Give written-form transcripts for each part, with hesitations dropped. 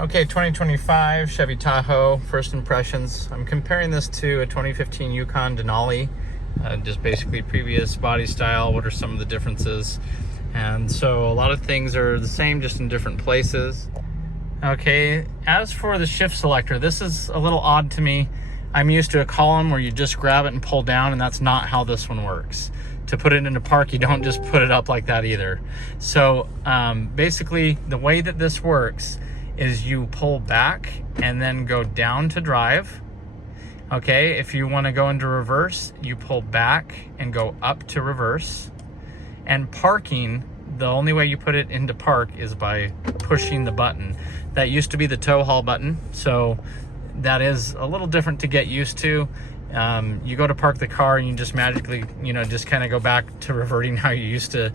Okay, 2025 Chevy Tahoe, first impressions. I'm comparing this to a 2015 Yukon Denali, just basically previous body style. What are some of the differences? And so a lot of things are the same, just in different places. Okay, as for the shift selector, this is a little odd to me. I'm used to a column where you just grab it and pull down, and that's not how this one works. To put it into park, you don't just put it up like that either. So basically, the way that this works is you pull back and then go down to drive. Okay, if you want to go into reverse, you pull back and go up to reverse. And parking, the only way you put it into park is by pushing the button. That used to be the tow haul button, so that is a little different to get used to. You go to park the car and you just magically, just kind of go back to reverting how you used to,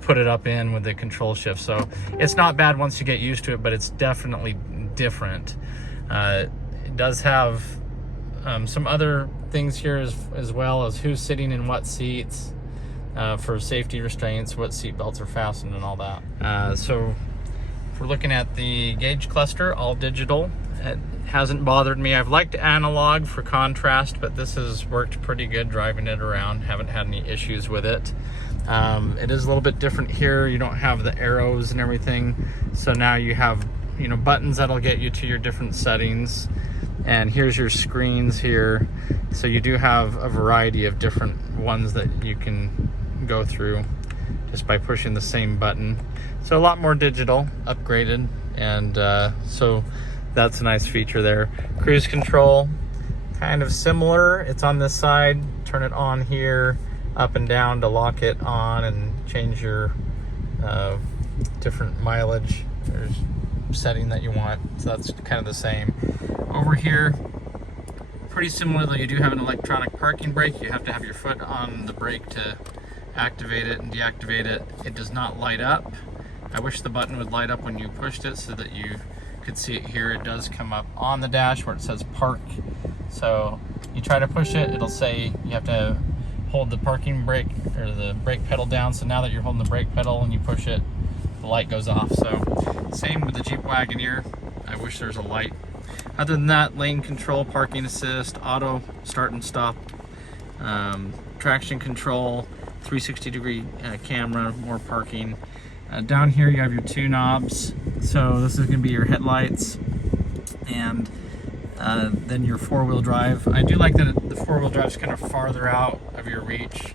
put it up in with the control shift. So it's not bad once you get used to it, but it's definitely different. It does have some other things here as well as who's sitting in what seats for safety restraints, what seat belts are fastened and all that. So if we're looking at the gauge cluster, all digital. It hasn't bothered me. I've liked analog for contrast, but this has worked pretty good driving it around. Haven't had any issues with it. It is a little bit different here. You don't have the arrows and everything. So now you have, buttons that'll get you to your different settings. And here's your screens here. So you do have a variety of different ones that you can go through just by pushing the same button. So a lot more digital, upgraded. And so that's a nice feature there. Cruise control, kind of similar. It's on this side. Turn it on here, up and down to lock it on and change your different mileage or setting that you want. So that's kind of the same. Over here, pretty similar, though you do have an electronic parking brake. You have to have your foot on the brake to activate it and deactivate it. It does not light up. I wish the button would light up when you pushed it so that you could see it here. It does come up on the dash where it says park. So you try to push it, it'll say you have to hold the parking brake or the brake pedal down. So now that you're holding the brake pedal and you push it, the light goes off. So same with the Jeep Wagoneer. I wish there's a light. Other than that, lane control, parking assist, auto start and stop, traction control, 360-degree camera, more parking. Down here you have your two knobs. So this is going to be your headlights and then your four-wheel drive. I do like that the four-wheel drive is kind of farther out of your reach,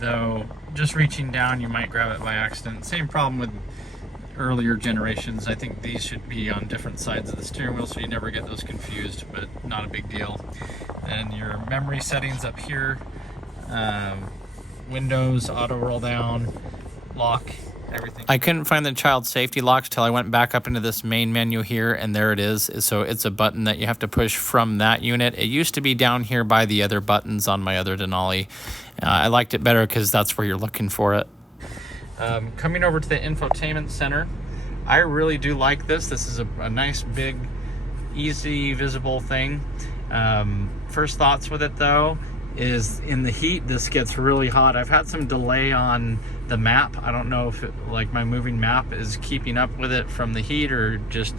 though just reaching down you might grab it by accident. Same problem with earlier generations. I think these should be on different sides of the steering wheel so you never get those confused, but not a big deal. And your memory settings up here, windows, auto roll down, lock, everything. I couldn't find the child safety locks till I went back up into this main menu here, and there it is. So it's a button that you have to push from that unit. It used to be down here by the other buttons on my other Denali. I liked it better because that's where you're looking for it. Coming over to the infotainment center, I really do like this. This is a nice, big, easy, visible thing. First thoughts with it, though, is in the heat, this gets really hot. I've had some delay on the map. I don't know if like my moving map is keeping up with it from the heat or just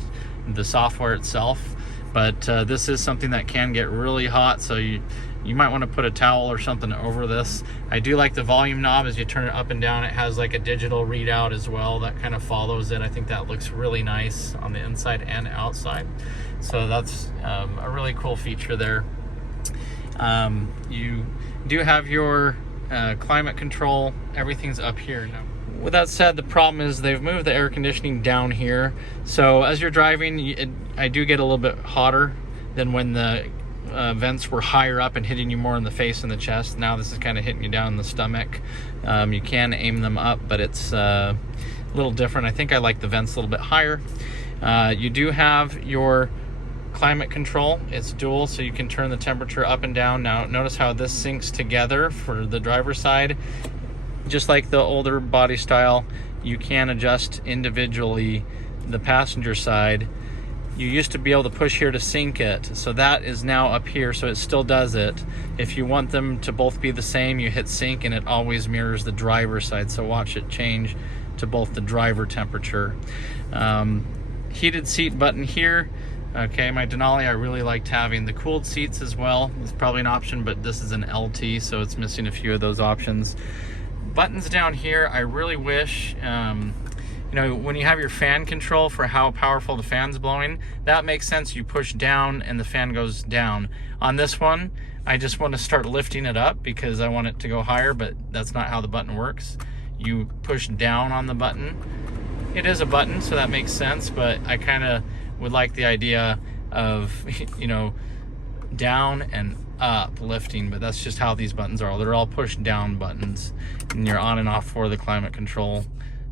the software itself. But this is something that can get really hot, so you might want to put a towel or something over this. I do like the volume knob. As you turn it up and down, it has like a digital readout as well that kind of follows it. I think that looks really nice on the inside and outside. So that's a really cool feature there. You do have your climate control. Everything's up here now. With that said, the problem is they've moved the air conditioning down here. So as you're driving, I do get a little bit hotter than when the vents were higher up and hitting you more in the face and the chest. Now this is kind of hitting you down in the stomach. You can aim them up, but it's a little different. I think I like the vents a little bit higher. You do have your climate control. It's dual, so you can turn the temperature up and down. Now notice how this syncs together for the driver's side. Just like the older body style, you can adjust individually the passenger side. You used to be able to push here to sync it, so that is now up here, so it still does it. If you want them to both be the same, you hit sync and it always mirrors the driver's side, so watch it change to both the driver temperature. heated seat button here. Okay, my Denali, I really liked having the cooled seats as well. It's probably an option, but this is an LT, so it's missing a few of those options. Buttons down here, I really wish, you know, when you have your fan control for how powerful the fan's blowing, that makes sense. You push down and the fan goes down. On this one, I just want to start lifting it up because I want it to go higher, but that's not how the button works. You push down on the button. It is a button, so that makes sense, but I kind of would like the idea of, you know, down and up lifting, but that's just how these buttons are. They're all push down buttons, and you're on and off for the climate control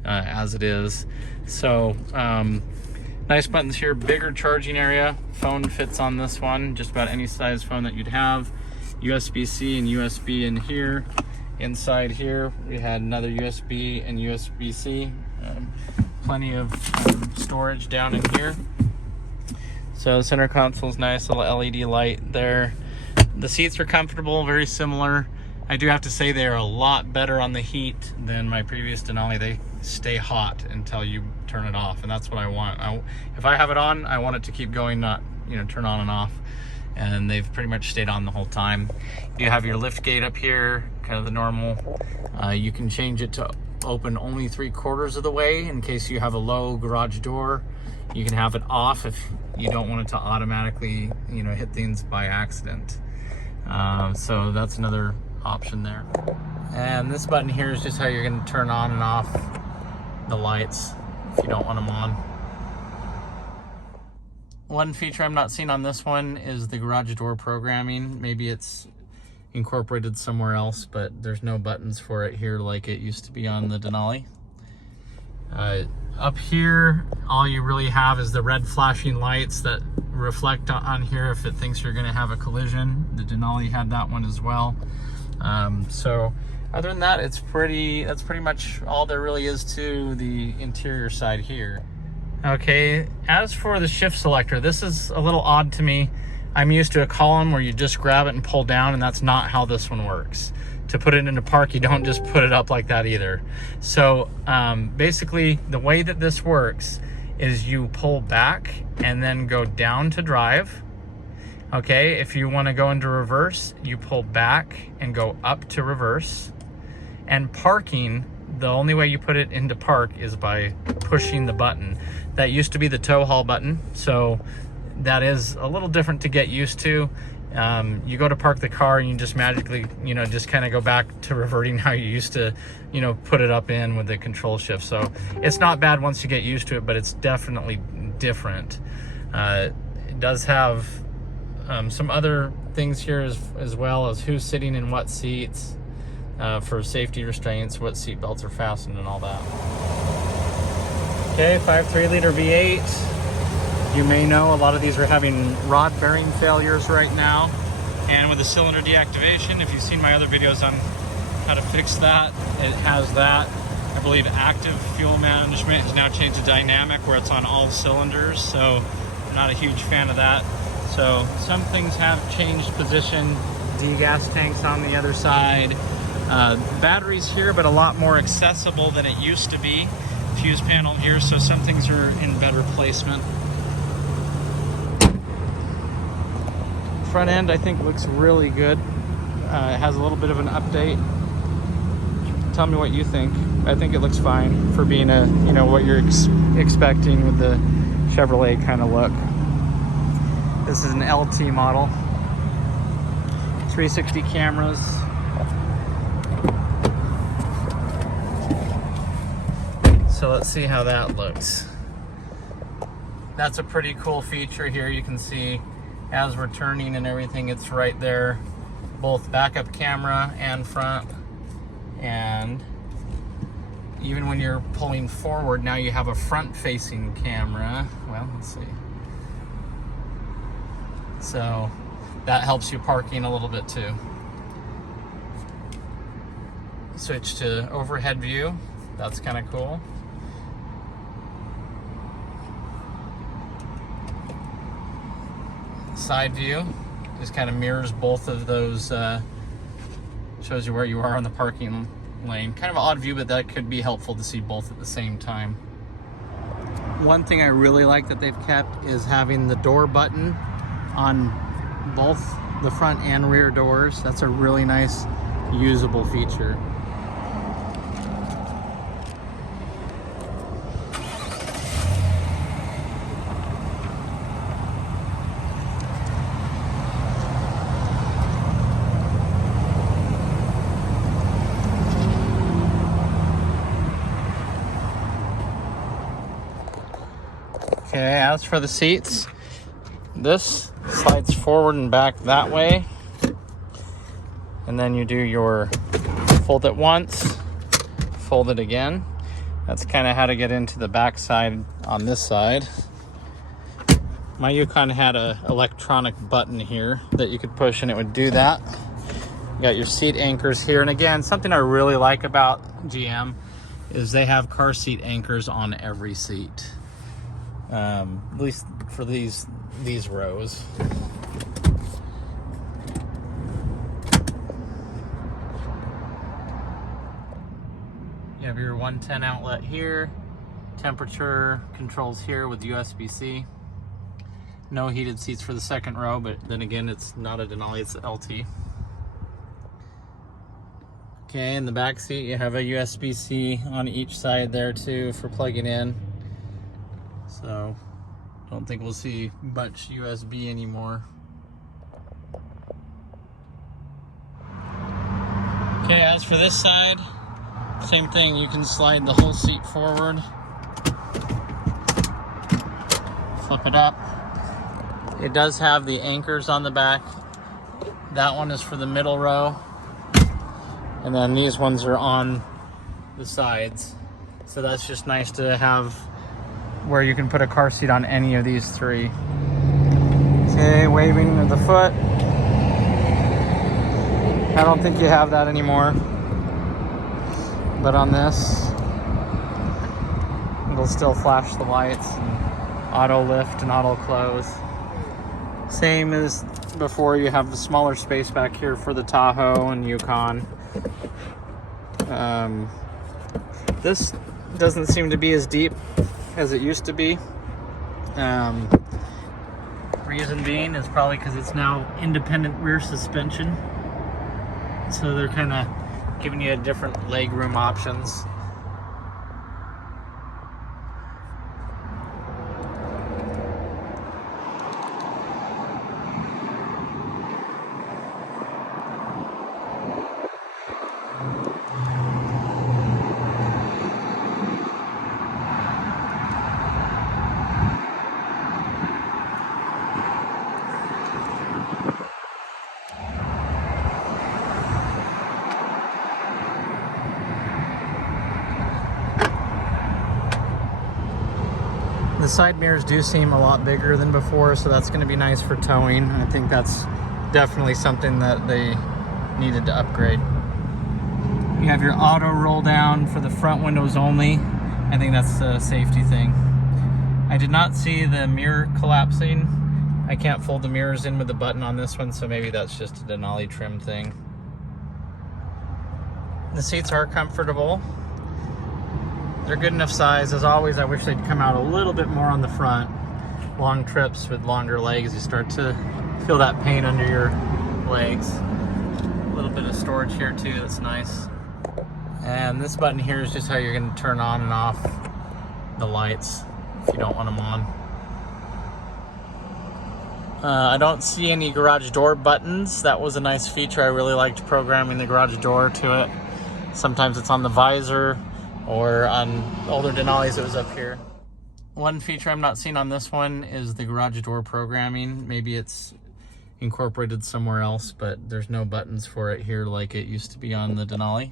as it is. So nice buttons here, bigger charging area. Phone fits on this one, just about any size phone that you'd have. USB-C and USB in here. Inside here we had another USB and USB-C. Plenty of storage down in here. So the center console's nice, little LED light there. The seats are comfortable, very similar. I do have to say they are a lot better on the heat than my previous Denali. They stay hot until you turn it off, and that's what I want. If I have it on, I want it to keep going, not, you know, turn on and off. And they've pretty much stayed on the whole time. You have your lift gate up here, kind of the normal. You can change it to open only 3/4 of the way in case you have a low garage door. You can have it off if you don't want it to automatically, you know, hit things by accident. So that's another option there. And this button here is just how you're going to turn on and off the lights if you don't want them on. One feature I'm not seeing on this one is the garage door programming. Maybe it's incorporated somewhere else, but there's no buttons for it here like it used to be on the Denali. Up here, all you really have is the red flashing lights that reflect on here if it thinks you're going to have a collision. The Denali had that one as well. So other than that, that's pretty much all there really is to the interior side here. Okay, as for the shift selector, this is a little odd to me. I'm used to a column where you just grab it and pull down, and that's not how this one works. To put it into park, you don't just put it up like that either. So basically, the way that this works is you pull back and then go down to drive. Okay, if you want to go into reverse, you pull back and go up to reverse. And parking, the only way you put it into park is by pushing the button. That used to be the tow haul button, so that is a little different to get used to. You go to park the car and you just magically, you know, just kind of go back to reverting how you used to, you know, put it up in with the control shift. So it's not bad once you get used to it, but it's definitely different. It does have some other things here as well as who's sitting in what seats for safety restraints, what seat belts are fastened and all that. Okay, 5.3 liter V8. You may know a lot of these are having rod bearing failures right now. And with the cylinder deactivation, if you've seen my other videos on how to fix that, it has that. I believe active fuel management has now changed to dynamic where it's on all cylinders, so I'm not a huge fan of that. So some things have changed position. D-gas tanks on the other side. Batteries here, but a lot more accessible than it used to be. Fuse panel here, so some things are in better placement. Front end I think looks really good. It has a little bit of an update. Tell me what you think. I think it looks fine for being a, you know, what you're expecting with the Chevrolet kind of look. This is an LT model. 360 cameras. So let's see how that looks. That's a pretty cool feature here. You can see as we're turning and everything, it's right there, both backup camera and front. And even when you're pulling forward, now you have a front-facing camera. Well, let's see. So that helps you parking a little bit too. Switch to overhead view. That's kind of cool. Side view just kind of mirrors both of those, shows you where you are on the parking lane. Kind of an odd view, but that could be helpful to see both at the same time. One thing I really like that they've kept is having the door button on both the front and rear doors. That's a really nice usable feature. Okay, as for the seats, this slides forward and back that way. And then you do your fold it once, fold it again. That's kind of how to get into the back side on this side. My Yukon had a electronic button here that you could push and it would do that. You got your seat anchors here. And again, something I really like about GM is they have car seat anchors on every seat. At least for these rows. You have your 110 outlet here, temperature controls here with USB-C. No heated seats for the second row, but then again, it's not a Denali, it's LT. Okay, in the back seat, you have a USB-C on each side there too for plugging in. So, don't think we'll see much USB anymore. Okay, as for this side, same thing. You can slide the whole seat forward, flip it up. It does have the anchors on the back. That one is for the middle row. And then these ones are on the sides. So that's just nice to have where you can put a car seat on any of these three. Okay, waving of the foot. I don't think you have that anymore. But on this, it'll still flash the lights and auto lift and auto close. Same as before, you have the smaller space back here for the Tahoe and Yukon. This doesn't seem to be as deep as it used to be. Reason being is probably because it's now independent rear suspension. So they're kind of giving you different legroom options. The side mirrors do seem a lot bigger than before, so that's going to be nice for towing. I think that's definitely something that they needed to upgrade. You have your auto roll down for the front windows only. I think that's a safety thing. I did not see the mirror collapsing. I can't fold the mirrors in with the button on this one, so maybe that's just a Denali trim thing. The seats are comfortable. They're good enough size. As always, I wish they'd come out a little bit more on the front. Long trips with longer legs, you start to feel that pain under your legs. A little bit of storage here too, that's nice. And this button here is just how you're going to turn on and off the lights if you don't want them on. I don't see any garage door buttons. That was a nice feature. I really liked programming the garage door to it. Sometimes it's on the visor, or on older Denalis it was up here. One feature I'm not seeing on this one is the garage door programming. Maybe it's incorporated somewhere else, but there's no buttons for it here like it used to be on the Denali.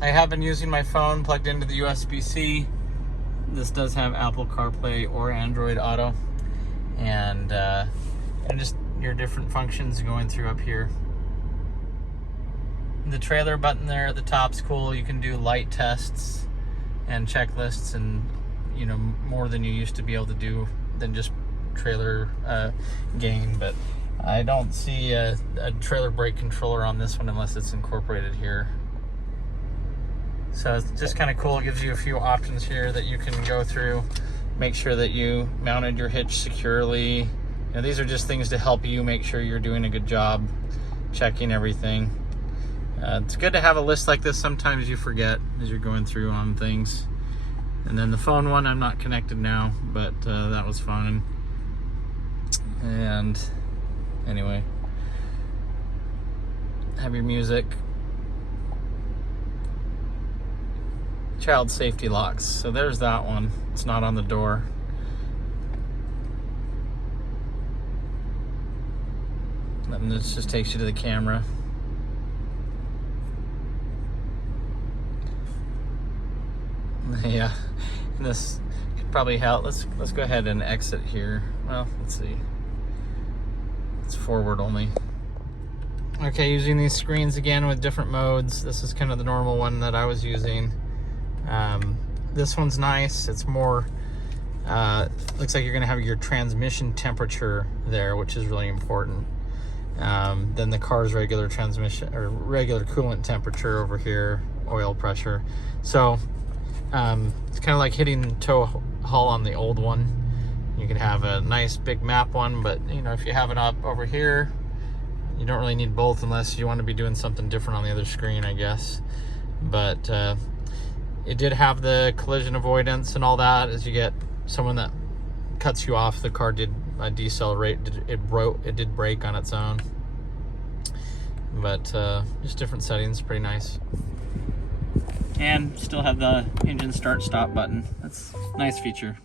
I have been using my phone plugged into the USB-C. This does have Apple CarPlay or Android Auto, and just your different functions going through up here. The trailer button there at the top's cool. You can do light tests and checklists, and you know, more than you used to be able to do than just trailer gain. But I don't see a trailer brake controller on this one unless it's incorporated here. So it's just kind of cool. It gives you a few options here that you can go through. Make sure that you mounted your hitch securely. You know, these are just things to help you make sure you're doing a good job checking everything. It's good to have a list like this. Sometimes you forget as you're going through on things. And then the phone one, I'm not connected now, but that was fun. And anyway, have your music. Child safety locks. So there's that one. It's not on the door. And this just takes you to the camera. Yeah, this could probably help. Let's go ahead and exit here. Well, let's see. It's forward only. Okay, using these screens again with different modes. This is kind of the normal one that I was using. This one's nice. It's more, looks like you're gonna have your transmission temperature there, which is really important. Then the car's regular transmission or regular coolant temperature over here, oil pressure. So it's kind of like hitting tow haul on the old one. You can have a nice big map one, but you know, if you have it up over here, you don't really need both unless you want to be doing something different on the other screen, I guess. But it did have the collision avoidance and all that. As you get someone that cuts you off, the car did decelerate. It did brake on its own. But just different settings, pretty nice. And still have the engine start stop button. That's a nice feature.